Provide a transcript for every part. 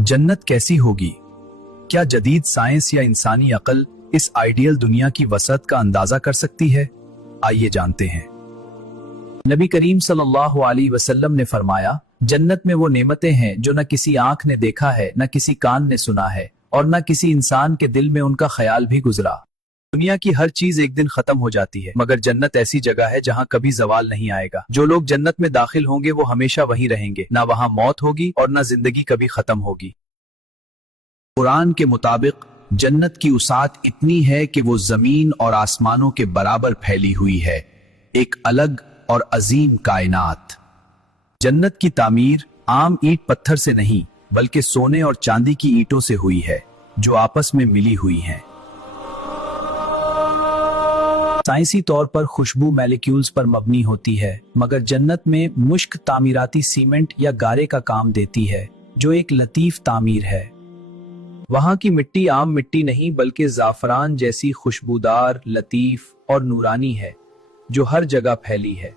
जन्नत कैसी होगी? क्या जदीद साइंस या इंसानी अक्ल इस आइडियल दुनिया की वसअत का अंदाजा कर सकती है? आइए जानते हैं। नबी करीम सल्लल्लाहु अलैहि वसल्लम ने फरमाया, जन्नत में वो नेमतें हैं जो न किसी आंख ने देखा है, न किसी कान ने सुना है और न किसी इंसान के दिल में उनका ख्याल भी गुजरा। दुनिया की हर चीज एक दिन खत्म हो जाती है, मगर जन्नत ऐसी जगह है जहाँ कभी जवाल नहीं आएगा। जो लोग जन्नत में दाखिल होंगे वो हमेशा वहीं रहेंगे, ना वहाँ मौत होगी और ना जिंदगी कभी खत्म होगी। कुरान के मुताबिक जन्नत की उसात इतनी है कि वो जमीन और आसमानों के बराबर फैली हुई है, एक अलग और अजीम कायनात। जन्नत की तामीर आम ईंट पत्थर से नहीं बल्कि सोने और चांदी की ईंटों से हुई है, जो आपस में मिली हुई हैं। साइंसी तौर पर खुशबू मॉलिक्यूल्स पर मबनी होती है, मगर जन्नत में मुश्क तामीराती सीमेंट या गारे का काम देती है, जो एक लतीफ तामीर है। वहां की मिट्टी आम मिट्टी नहीं बल्कि जाफरान जैसी खुशबूदार, लतीफ और नूरानी है, जो हर जगह फैली है।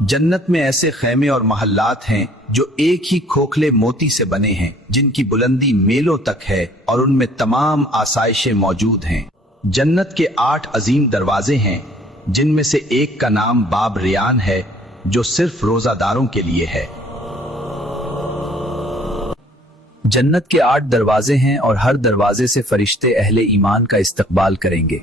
जन्नत में ऐसे खैमे और महल्लात हैं जो एक ही खोखले मोती से बने हैं, जिनकी बुलंदी मीलों तक है और उनमें तमाम आसाइशें मौजूद हैं। जन्नत के 8 अजीम दरवाजे हैं, जिनमें से एक का नाम बाब रियान है, जो सिर्फ रोजादारों के लिए है। जन्नत के 8 दरवाजे हैं और हर दरवाजे से फरिश्ते अहले ईमान का इस्तकबाल करेंगे।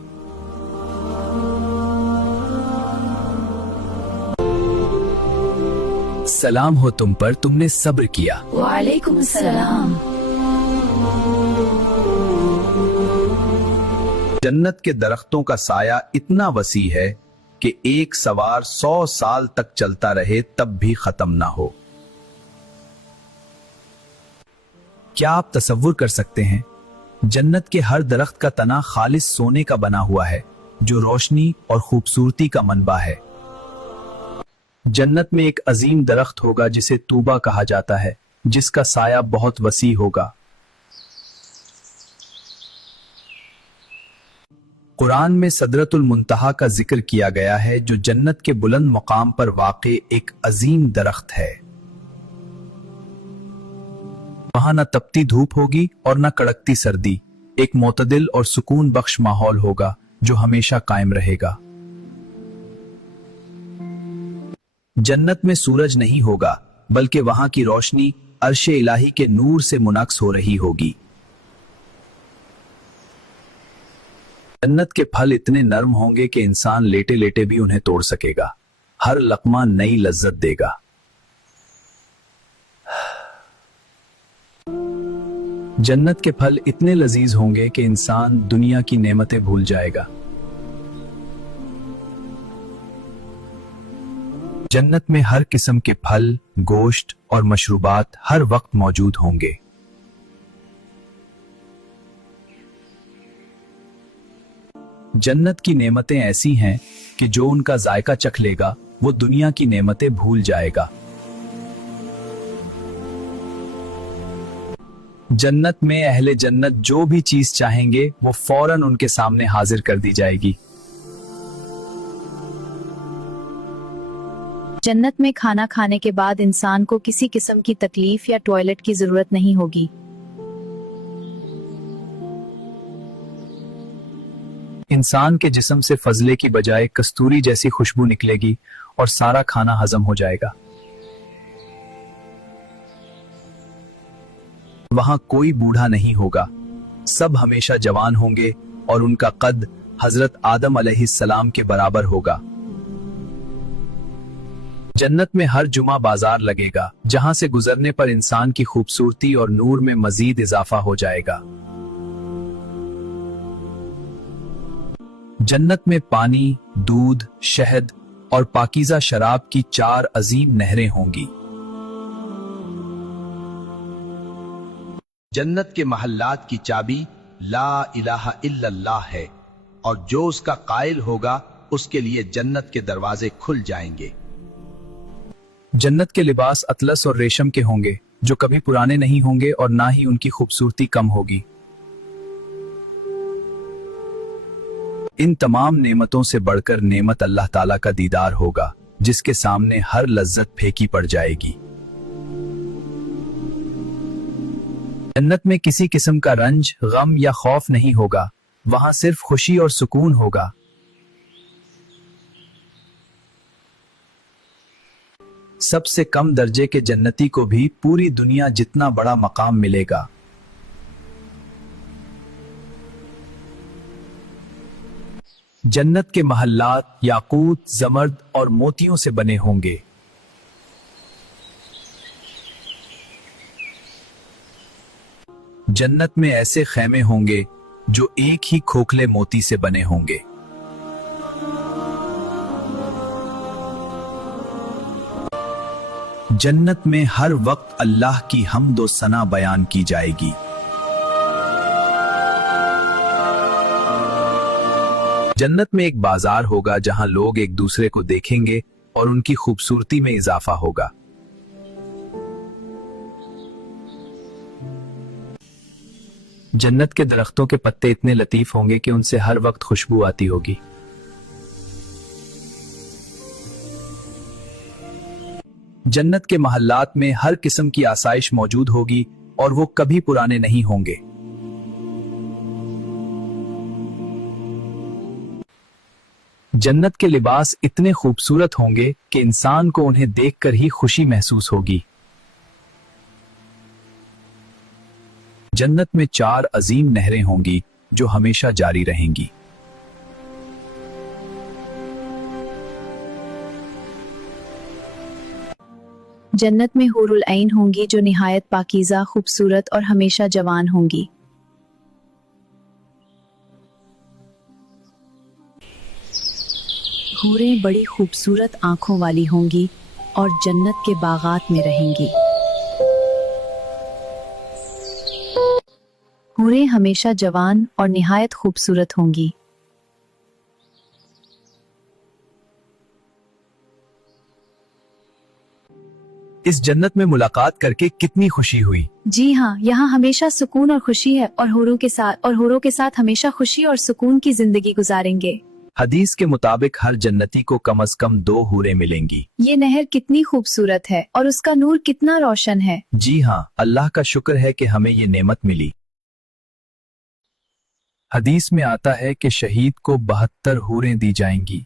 सलाम हो तुम पर, तुमने सब्र किया। वालेकुम सलाम। जन्नत के दरख्तों का साया इतना वसी है कि एक सवार 100 साल तक चलता रहे तब भी खत्म ना हो। क्या आप तसव्वुर कर सकते हैं? जन्नत के हर दरख्त का तना खालिस सोने का बना हुआ है, जो रोशनी और खूबसूरती का मनबा है। जन्नत में एक अजीम दरख्त होगा जिसे तूबा कहा जाता है, जिसका साया बहुत वसी होगा। कुरान में सदरतुल मुंतहा का जिक्र किया गया है, जो जन्नत के बुलंद मुकाम पर वाक़े एक अजीम दरख्त है। वहां न तपती धूप होगी और न कड़कती सर्दी, एक मोतदिल और सुकून बख्श माहौल होगा जो हमेशा कायम रहेगा। जन्नत में सूरज नहीं होगा, बल्कि वहां की रोशनी अर्शे इलाही के नूर से मुनक्स हो रही होगी। जन्नत के फल इतने नरम होंगे कि इंसान लेटे लेटे भी उन्हें तोड़ सकेगा। हर लक़मा नई लज्जत देगा। जन्नत के फल इतने लजीज होंगे कि इंसान दुनिया की नेमतें भूल जाएगा। जन्नत में हर किस्म के फल, गोश्त और मशरूबात हर वक्त मौजूद होंगे। जन्नत की नेमतें ऐसी हैं कि जो उनका जायका चख लेगा वो दुनिया की नेमतें भूल जाएगा। जन्नत में अहले जन्नत जो भी चीज चाहेंगे वो फौरन उनके सामने हाजिर कर दी जाएगी। जन्नत में खाना खाने के बाद इंसान को किसी किस्म की तकलीफ या टॉयलेट की जरूरत नहीं होगी। इंसान के जिस्म से फजले की बजाय कस्तूरी जैसी खुशबू निकलेगी और सारा खाना हजम हो जाएगा। वहां कोई बूढ़ा नहीं होगा, सब हमेशा जवान होंगे और उनका कद हजरत आदम अलैहिस्सलाम के बराबर होगा। जन्नत में हर जुमा बाजार लगेगा, जहां से गुजरने पर इंसान की खूबसूरती और नूर में मजीद इजाफा हो जाएगा। जन्नत में पानी, दूध, शहद और पाकीज़ा शराब की 4 अजीम नहरें होंगी। जन्नत के महल्लात की चाबी ला इलाहा इल्लल्लाह है, और जो उसका कायल होगा उसके लिए जन्नत के दरवाजे खुल जाएंगे। जन्नत के लिबास अतलस और रेशम के होंगे, जो कभी पुराने नहीं होंगे और ना ही उनकी खूबसूरती कम होगी। इन तमाम नेमतों से बढ़कर नेमत अल्लाह ताला का दीदार होगा, जिसके सामने हर लज्जत फीकी पड़ जाएगी। जन्नत में किसी किस्म का रंज, गम या खौफ नहीं होगा, वहां सिर्फ खुशी और सुकून होगा। सबसे कम दर्जे के जन्नती को भी पूरी दुनिया जितना बड़ा मकाम मिलेगा। जन्नत के महल्लात याकूत, जमर्द और मोतियों से बने होंगे। जन्नत में ऐसे खैमे होंगे जो एक ही खोखले मोती से बने होंगे। जन्नत में हर वक्त अल्लाह की हम्द व सना बयान की जाएगी। जन्नत में एक बाजार होगा जहां लोग एक दूसरे को देखेंगे और उनकी खूबसूरती में इजाफा होगा। जन्नत के दरख्तों के पत्ते इतने लतीफ होंगे कि उनसे हर वक्त खुशबू आती होगी। जन्नत के महल्लात में हर किस्म की आसाइश मौजूद होगी और वो कभी पुराने नहीं होंगे। जन्नत के लिबास इतने खूबसूरत होंगे कि इंसान को उन्हें देखकर ही खुशी महसूस होगी। जन्नत में 4 अजीम नहरें होंगी जो हमेशा जारी रहेंगी। जन्नत में हूरुल ऐन होंगी जो निहायत पाकीज़ा, खूबसूरत और हमेशा जवान होंगी। हूरें बड़ी खूबसूरत आंखों वाली होंगी और जन्नत के बागात में रहेंगी। हूरें हमेशा जवान और निहायत खूबसूरत होंगी। इस जन्नत में मुलाकात करके कितनी खुशी हुई। जी हाँ, यहाँ हमेशा सुकून और खुशी है और हूरों के साथ हमेशा खुशी और सुकून की जिंदगी गुजारेंगे। हदीस के मुताबिक हर जन्नती को कम से कम 2 हूरें मिलेंगी। ये नहर कितनी खूबसूरत है और उसका नूर कितना रोशन है। जी हाँ, अल्लाह का शुक्र है कि हमें ये नेमत मिली। हदीस में आता है कि शहीद को 72 हूरें दी जाएंगी।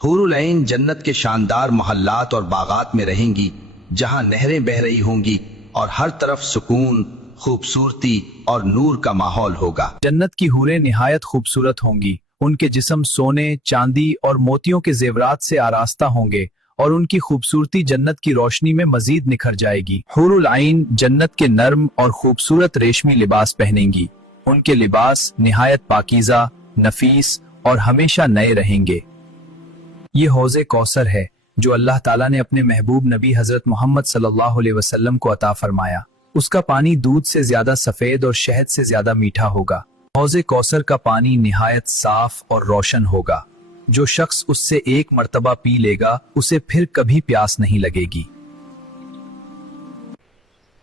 हूरुल ऐन जन्नत के शानदार मोहल्लात और बागात में रहेंगी जहां नहरें बह रही होंगी और हर तरफ सुकून, खूबसूरती और नूर का माहौल होगा। जन्नत की हूरें निहायत खूबसूरत होंगी। उनके जिस्म सोने, चांदी और मोतियों के जेवरात से आरास्ता होंगे और उनकी खूबसूरती जन्नत की रोशनी में मजीद निखर जाएगी। हूरुल ऐन जन्नत के नर्म और खूबसूरत रेशमी लिबास पहनेंगी। उनके लिबास निहायत पाकीज़ा, नफीस और हमेशा नए रहेंगे। ये हौज़े कौसर है जो अल्लाह ताला ने अपने महबूब नबी हजरत मोहम्मद सल्लल्लाहु अलैहि वसल्लम को अता फरमाया। उसका पानी दूध से ज्यादा सफेद और शहद से ज्यादा मीठा होगा। हौज़े कौसर का पानी निहायत साफ और रोशन होगा। जो शख्स उससे एक मर्तबा पी लेगा उसे फिर कभी प्यास नहीं लगेगी।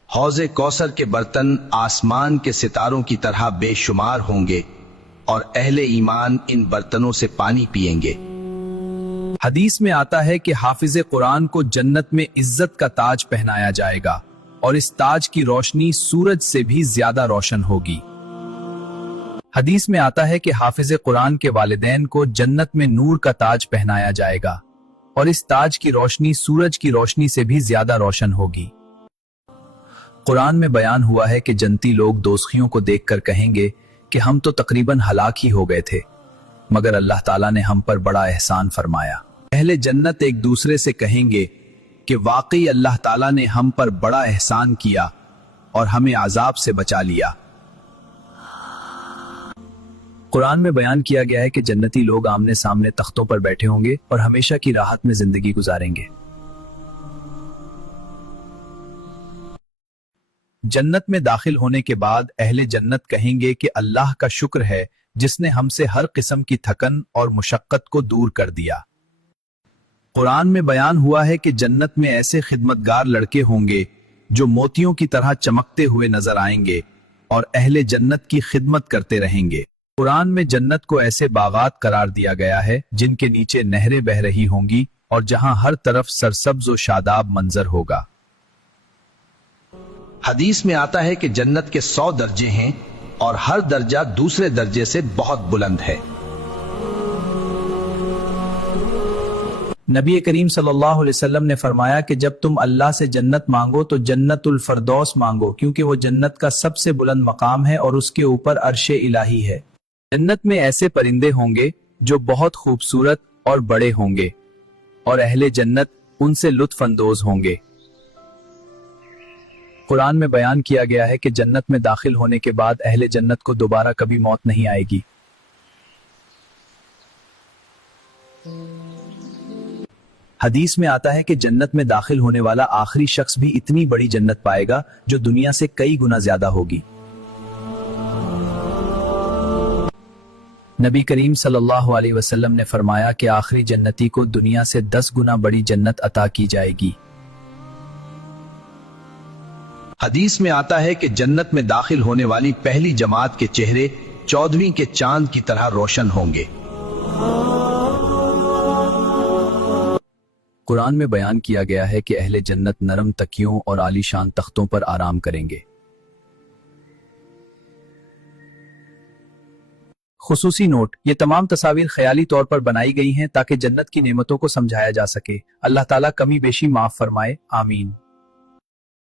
हौज़े कौसर के बर्तन आसमान के सितारों की तरह बेशुमार होंगे और अहले ईमान इन बर्तनों से पानी पिएंगे। हदीस में आता है कि हाफिज कुरान को जन्नत में इज्जत का ताज पहनाया जाएगा और इस ताज की रोशनी सूरज से भी ज्यादा रोशन होगी। हदीस में आता है कि हाफिज कुरान के वालिदैन को जन्नत में नूर का ताज पहनाया जाएगा और इस ताज की रोशनी सूरज की रोशनी से भी ज्यादा रोशन होगी। कुरान में बयान हुआ है कि जन्नती लोग दोज़खियों को देखकर कहेंगे कि हम तो तकरीबन हलाक ही हो गए थे, मगर अल्लाह ताला ने हम पर बड़ा एहसान फरमाया। अहले जन्नत एक दूसरे से कहेंगे कि वाकई अल्लाह ताला ने हम पर बड़ा एहसान किया और हमें आजाब से बचा लिया। कुरान में बयान किया गया है कि जन्नती लोग आमने सामने तख्तों पर बैठे होंगे और हमेशा की राहत में जिंदगी गुजारेंगे। जन्नत में दाखिल होने के बाद अहले जन्नत कहेंगे कि अल्लाह का शुक्र है जिसने हमसे हर किस्म की थकन और मुशक्कत को दूर कर दिया। कुरान में बयान हुआ है कि जन्नत में ऐसे खिदमतगार लड़के होंगे जो मोतियों की तरह चमकते हुए नजर आएंगे और अहले जन्नत की खिदमत करते रहेंगे। कुरान में जन्नत को ऐसे बागात करार दिया गया है जिनके नीचे नहरें बह रही होंगी और जहां हर तरफ सरसब्ज और शादाब मंजर होगा। حدیث میں آتا ہے کہ جنت کے 100 درجے ہیں اور ہر درجہ دوسرے درجے سے بہت بلند ہے۔ نبی کریم صلی اللہ علیہ وسلم نے فرمایا کہ جب تم اللہ سے جنت مانگو تو جنت الفردوس مانگو، کیونکہ وہ جنت کا سب سے بلند مقام ہے اور اس کے اوپر عرش الہی ہے۔ جنت میں ایسے پرندے ہوں گے جو بہت خوبصورت اور بڑے ہوں گے، اور اہل جنت ان سے لطف اندوز ہوں گے۔ قرآن میں بیان کیا گیا ہے کہ جنت میں داخل ہونے کے بعد اہل جنت کو دوبارہ کبھی موت نہیں آئے گی۔ حدیث میں آتا ہے کہ جنت میں داخل ہونے والا آخری شخص بھی اتنی بڑی جنت پائے گا جو دنیا سے کئی گنا زیادہ ہوگی۔ نبی کریم صلی اللہ علیہ وسلم نے فرمایا کہ آخری جنتی کو دنیا سے 10 گنا بڑی جنت عطا کی جائے گی۔ حدیث میں آتا ہے کہ جنت میں داخل ہونے والی پہلی جماعت کے چہرے 14ویں کے چاند کی طرح روشن ہوں گے۔ قرآن میں بیان کیا گیا ہے کہ اہل جنت نرم تکیوں اور عالی شان تختوں پر آرام کریں گے۔ خصوصی نوٹ: یہ تمام تصاویر خیالی طور پر بنائی گئی ہیں تاکہ جنت کی نعمتوں کو سمجھایا جا سکے۔ اللہ تعالیٰ کمی بیشی معاف فرمائے، آمین۔